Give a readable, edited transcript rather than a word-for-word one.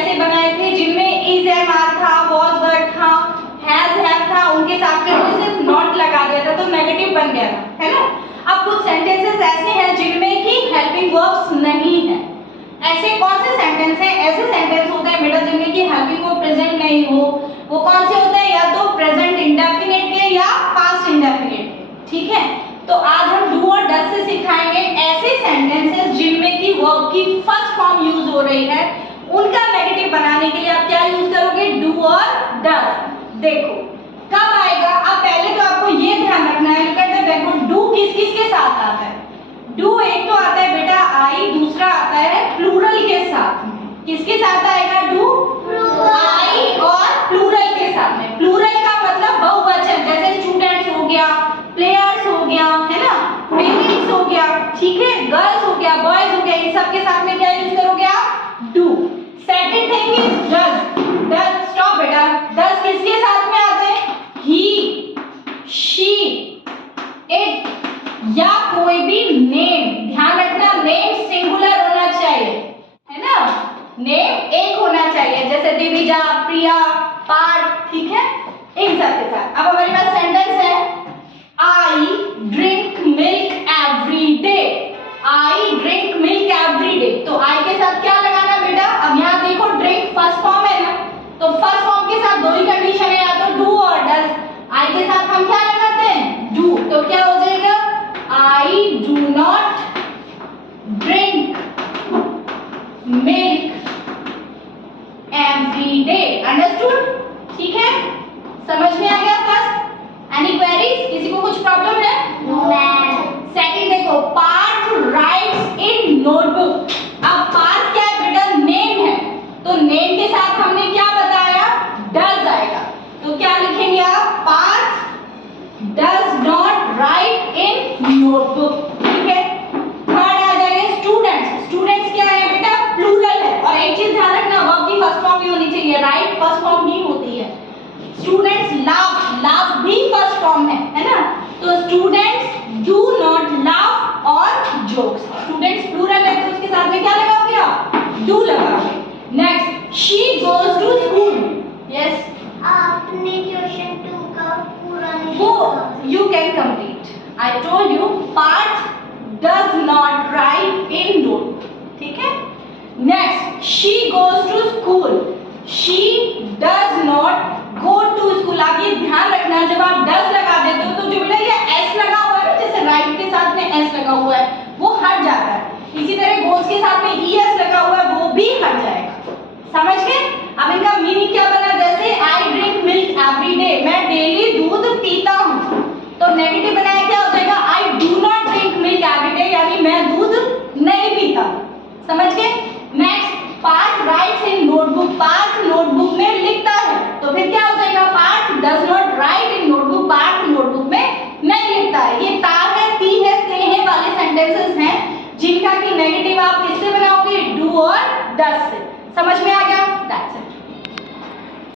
ऐसे बनाए थे जिनमें इज एम आर था, वॉज वर्ड था, हैज हैव था, उनके साथ में सिर्फ नॉट लगा दिया था तो नेगेटिव बन गया था, है ना। अब कुछ सेंटेंसेस ऐसे हैं जिनमें कि हेल्पिंग वर्ब्स नहीं है। ऐसे कौन से सेंटेंस हैं? ऐसे सेंटेंस होते हैं बेटा जिनमें कि हेल्पिंग वर्ब प्रेजेंट नहीं हो। वो कौन से होते हैं? या तो प्रेजेंट इंडेफिनिट के या पास्ट इंडेफिनिट के, ठीक है। तो आज हम डू और डज से सिखाएंगे ऐसे सेंटेंसेस जिनमें कि वर्ब की फर्स्ट फॉर्म यूज हो रही है। उनका नेगेटिव बनाने के लिए आप क्या यूज करोगे? डू और डज। देखो कब आएगा। अब पहले तो आपको ये ध्यान रखना है, देखो डू किस किस के साथ आता है। डू एक तो आता है बेटा आई, दूसरा आता है प्लूरल के साथ में। किसके साथ आएगा डू? आई और प्लूरल के साथ में। प्लूरल का मतलब बहुवचन, जैसे स्टूडेंट्स हो गया, प्लेयर्स हो गया, है ना, पेरेंट्स हो गया, ठीक है, गर्ल्स हो गया, बॉयज हो गया, इन सब के साथ में क्या यूज करोगे आप? Do. Second thing is does. Does, stop बेटा, डज किसके साथ में आते हैं? ही, शी, इट या कोई भी नेम। ध्यान रखना नेम सिंगुलर होना चाहिए, है ना, नेम एक होना चाहिए, जैसे दिविजा, प्रिया, पार्थ, ठीक है, इन सब के साथ। अब हमारे पास सेंटेंस है आई ड्रिंक मिल्क एवरी डे। आई ड्रिंक मिल्क एवरी डे, तो आई के साथ क्या लगाना बेटा? अब यहाँ देखो ड्रिंक फर्स्ट फॉर्म है ना, तो फर्स्ट फॉर्म के साथ दो ही कंडीशन है, या तो डू और डज। आई के साथ हम क्या लगाते हैं? डू। तो क्या हो जाएगा? I do not drink milk every day. Understood? ठीक है, समझ में आ गया फर्स्ट? Any queries? किसी को कुछ प्रॉब्लम है? सेकंड देखो, पार्थ राइट्स इन नोटबुक। अब पार्थ क्या है बेटा? नेम है, तो नेम के साथ हमने क्या बताया? डज आएगा। तो क्या लिखेंगे आप? Parth does not write in notebook, ठीक है। थर्ड आ जाएगा स्टूडेंट्स। स्टूडेंट्स क्या है बेटा? प्लूरल है, और एक चीज ध्यान रखना, वर्ब की फर्स्ट फॉर्म ही होनी चाहिए, राइट फर्स्ट फॉर्म नहीं होती है। स्टूडेंट्स लाफ, लाफ भी फर्स्ट फॉर्म है ना, तो स्टूडेंट्स डू नॉट लाफ और जोक्स। स्टूडेंट्स प्लूरल है तो उसके साथ में क्या लगाओगे आप? डू लगाओगे। Next, she goes to school. Yes, आपने क्वेश्चन 2 का पूरा नहीं वो you can complete. I told you Parth does not write in notebook, ठीक है। Next, she goes to school. She does not go to school. आप ये ध्यान रखना, जब आप does लगा देते हो तो जो बेटा ये s लगा हुआ है ना, जैसे right के साथ में s लगा हुआ है वो हट जाता है। इसी तरह goes के साथ में es लगा हुआ है वो भी हट जाएगा। समझ गए? अब इनका मीनिंग क्या बना? जैसे I drink milk every day, मैं डेली दूध पीता हूँ, तो नेगेटिव बनाया क्या हो जाएगा? I do not drink milk every day, यानी मैं दूध नहीं पीता। समझ गए? Next, Parth writes in notebook. Parth notebook में लिखता है, तो फिर क्या हो जाएगा? Parth does not write in notebook. Parth notebook में नहीं लिखता है। ये ता है, ती है, ते है वाले सेंटेंसेस हैं जिनका कि नेगेटिव आप किससे बनाओगे? डू और डज से। समझ में आ गया? That's it.